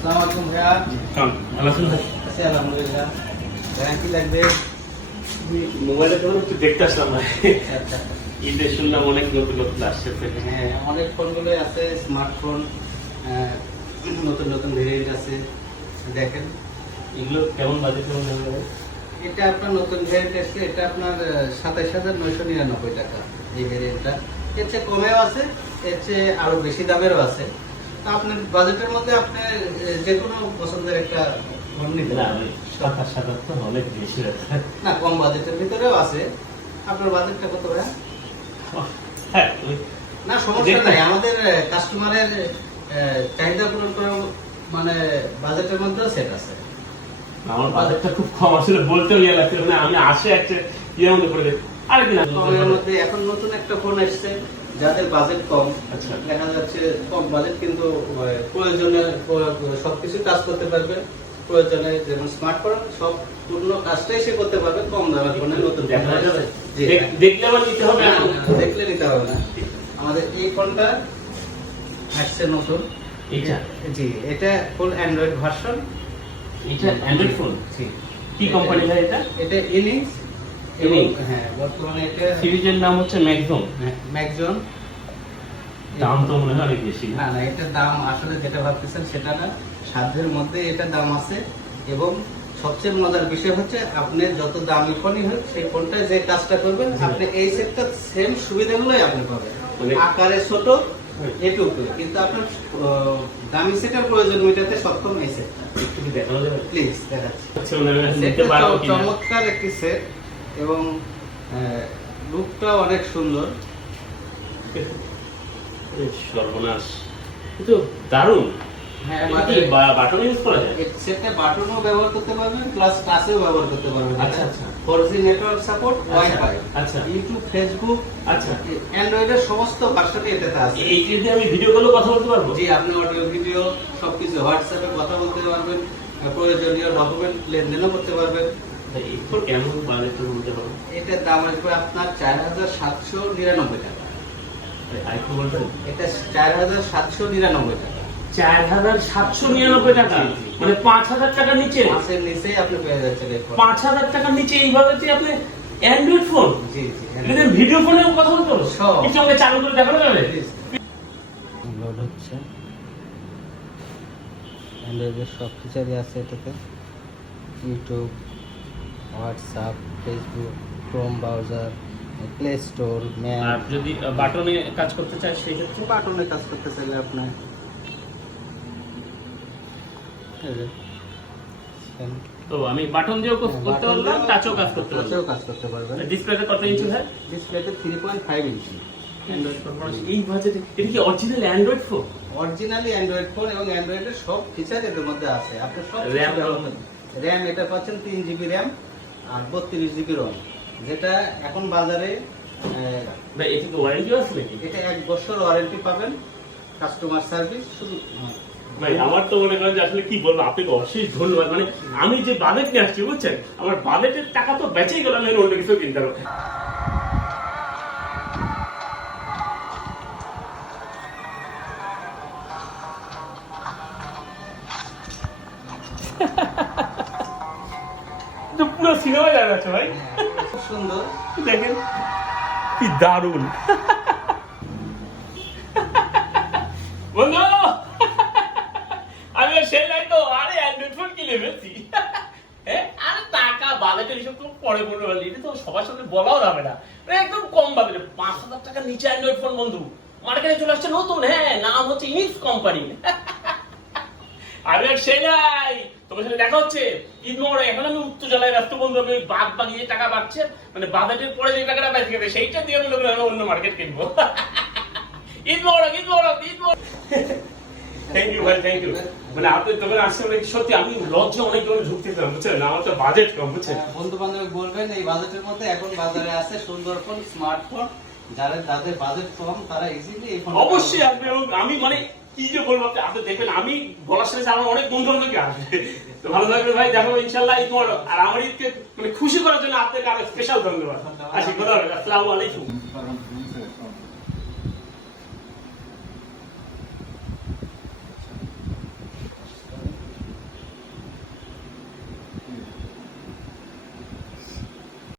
আসসালামু আলাইকুম ভাইয়া। ভালো আছেন ভাই? আছি আলহামদুলিল্লাহ। ভাইয়া কি লাগবে? মোবাইলে তখন একটু দেখতে আসলাম ভাই। আচ্ছা। ঈদে শুনলাম অনেক নতুন নতুন আসছে। হ্যাঁ, আমাদের ফোনগুলোই আছে, স্মার্টফোন নতুন নতুন ভেরিয়েন্ট আছে। দেখেন এগুলো কেমন বাজেট কেমন হবে? এটা আপনার নতুন ভেরিয়েন্ট এসছে, এটা আপনার ২৭,৯৯৯ টাকা এই ভেরিয়েন্টটা। এর চেয়ে কমেও আছে, এর চেয়ে আরো বেশি দামেরও আছে। তো আপনার বাজেটের মধ্যে আপনি যে কোনো পছন্দের একটা ফোন নিতে পারেন। ৭-৭ তো অনেক বেশি হয়ে যায়। না, কম বাজেটের ভিতরেও আছে। আপনার বাজেটটা কত ভাইয়া? হ্যাঁ, না সমস্যা নাই, আমাদের কাস্টমারের চাহিদা পূরণ করার মানে বাজেটের মধ্যেও সেট আছে। আমার বাজেটটা খুব কম আসলে বলতেও ইয়ে লাগছে, মানে আমি আসে একটা ইয়ের মধ্যে পড়ে যাই। আর কি না কমের মধ্যে এখন নতুন একটা ফোন এসছে, যাদের বাজেট কম, আচ্ছা দেখা যাচ্ছে কম বাজেট কিন্তু প্রয়োজনে সবকিছু কাজ করতে পারবে। প্রয়োজনে যেমন স্মার্টফোন সব পূর্ণ কাজটাই সে করতে পারবে কম দামের ফোনে। নতুন দেখা যাবে, জি, দেখলে আবার নিতে হবে না, না? দেখলে নিতে হবে না। আমাদের এই ফোনটা আসছে নতুন। এইটা জি, এটা ফুল অ্যান্ড্রয়েড ভার্সন। এটা অ্যান্ড্রয়েড ফোন। জি, কি কোম্পানি ভাই এটা? এটা ইনিংস। ইনিংস। হ্যাঁ, বর্তমানে এটা সিরিজের নাম হচ্ছে ম্যাক্সিমাম। ম্যাকজন। দাম তো মনে হয় অনেক বেশি। না না, এটার দাম আসলে যেটা ভাবতেছেন সেটা না, সাধ্যের মধ্যে এটা দাম আছে। এবং সবচেয়ে মজার বিষয় হচ্ছে আপনি যত দামি ফোনই হোক সেই ফোনটা যে কাজটা করবেন আপনি এই সেটটা সেম সুবিধাগুলোই আপনি পাবেন। মানে আকারে ছোট এটুকু, কিন্তু আপনার দামি সেটের প্রয়োজন মেটাতে সক্ষম এই সেটটা। একটু কি দেখানো যাবে? প্লিজ দেখাচ্ছি। আচ্ছা, মানে নিতে সেটটা পারবো কিনা? চমৎকার একটি সেট এবং লুকটাও অনেক সুন্দর। সর্বনাশ, কিন্তু দারুণ। হ্যাঁ, এটা কি বাটন ইউজ করা যায়? সেটটা বাটনও ব্যবহার করতে পারবেন, প্লাস টাচেও ব্যবহার করতে পারবেন। আচ্ছা, আচ্ছা। 4G নেটওয়ার্ক সাপোর্ট, ওয়াইফাই, আচ্ছা। ইউটিউব, ফেসবুক, আচ্ছা, অ্যান্ড্রয়েডের সমস্ত ভার্সনই এটাতে আছে। এই যে আমি ভিডিও কলে কথা বলতে পারবো? জি, আপনি অডিও ভিডিও সবকিছু হোয়াটসঅ্যাপে কথা বলতে পারবেন, প্রয়োজনীয় ডকুমেন্ট লেনদেনও করতে পারবেন। এই ফোন কেমন বাজেটের মধ্যে হবে? এটার দাম আসবে আপনার ৪,৭৯৯ টাকা। আরেকটু বলবেন? এটা ৪,৭৯৯ টাকা। ৪,৭৯৯ টাকা, জি, জি। মানে ৫,০০০ টাকার নিচে? মাসের নিচেই আপনি পেয়ে যাচ্ছেন এই ফোন। ৫,০০০ টাকার নিচে এইভাবে যে আপনি অ্যান্ড্রয়েড ফোন, জি জি, এটা ভিডিও ফোনেও কথা বলতে পারবো? সব। কিছু আমাকে চালু করে দেখানো যাবে? লোড হচ্ছে। অ্যান্ড্রয়েডের সব ফিচারই আছে এটাতে, YouTube, WhatsApp, Facebook, Chrome browser, Play Store, আর ম্যাপ। যদি বাটনে কাজ করতে চাই সেই ক্ষেত্রে? বাটনে কাজ করতে চাইলে আপনার এই যে, তো আমি বাটন দিয়েও করতে পারলাম, টাচও কাজ করতে টাচেও পারলাম। কাজ করতে পারবেন। ডিসপ্লেতে কত ইঞ্চি হয়? ডিসপ্লেতে 3.5 ইঞ্চি। এই বাজেটে এটা কি original Android phone? Originally Android phone এবং অ্যান্ড্রয়েডের সব ফিচার এর মধ্যে আছে। আপনি সব RAM র্যাম এটা পাচ্ছেন 3 GB র্যাম আর 32 GB রম, যেটা এখন বাজারে ভাই এটা কি ওয়ারেন্টি আছে নাকি? এটা 1 বছর ওয়ারেন্টি পাবেন, কাস্টমার সার্ভিস শুধু। ভাই আমার তো মনে করেন যে আসলে কি বলবো, আপনাকে অশেষ ধন্যবাদ। মানে আমি যে বাজেট নিয়ে আসছি বুঝছেন, আমার বাজেটের টাকা তো বেঁচেই গেল, আমি অন্য কিছু কিনতে পারবো। তো পুরো সিনেমায় দেখাচ্ছে ভাই, খুব সুন্দর। দেখেন কি দারুণ। বন্ধু আমি সেই নাই তো, আরে অ্যান্ড্রয়েড ফোন কিনে ফেলছি। হ্যাঁ, আরে টাকা বাজেটের এসব তো পরে বলবো, এটা তো সবার সামনে বলাও যাবে না। মানে একদম কম বাজেটে ৫,০০০ টাকার নিচে অ্যান্ড্রয়েড ফোন বন্ধু মার্কেটে চলে আসছে নতুন। হ্যাঁ, নাম হচ্ছে ইনিক্স কোম্পানি। আমি আর সেই নাই, তোমার সাথে দেখা হচ্ছে ঈদ মোবারক। এখন আমি উত্তেজনায় ব্যস্ত বন্ধু, আমি বাদ বাগিয়ে টাকা পাচ্ছে, মানে বাজেটের পরে যে টাকাটা বেঁচে গেছে সেইটা দিয়ে আমি অন্য মার্কেট কিনবো। ঈদ মোবারক, ঈদ মোবারক, ঈদ মোবারক। থ্যাংক ইউ ভাই, থ্যাংক ইউ। মানে আপনি তবে আসছে, মানে সত্যি আমি লজ্জা অনেক ধরনের ঢুকতেছিলাম বুঝছেন, আমার তো বাজেট কম বুঝছেন। বন্ধু বান্ধব বলবেন এই বাজেটের মধ্যে এখন বাজারে আছে সুন্দর ফোন, স্মার্টফোন। যাদের বাজেট কম তারা ইজিলি এই ফোন অবশ্যই আসবে। এবং আমি মানে কি যে বলবো, আপনি দেখবেন আমি বলার সাথে আমার অনেক বন্ধু বান্ধবকে আসবে। তো ভালো থাকবেন ভাই, দেখো ইনশাল্লাহ ঈদ মোবারক। আর আমার ঈদকে মানে খুশি করার জন্য আপনাকে আরো স্পেশাল ধন্যবাদ। আসি, খোদা হাফেজ, আসসালামু আলাইকুম।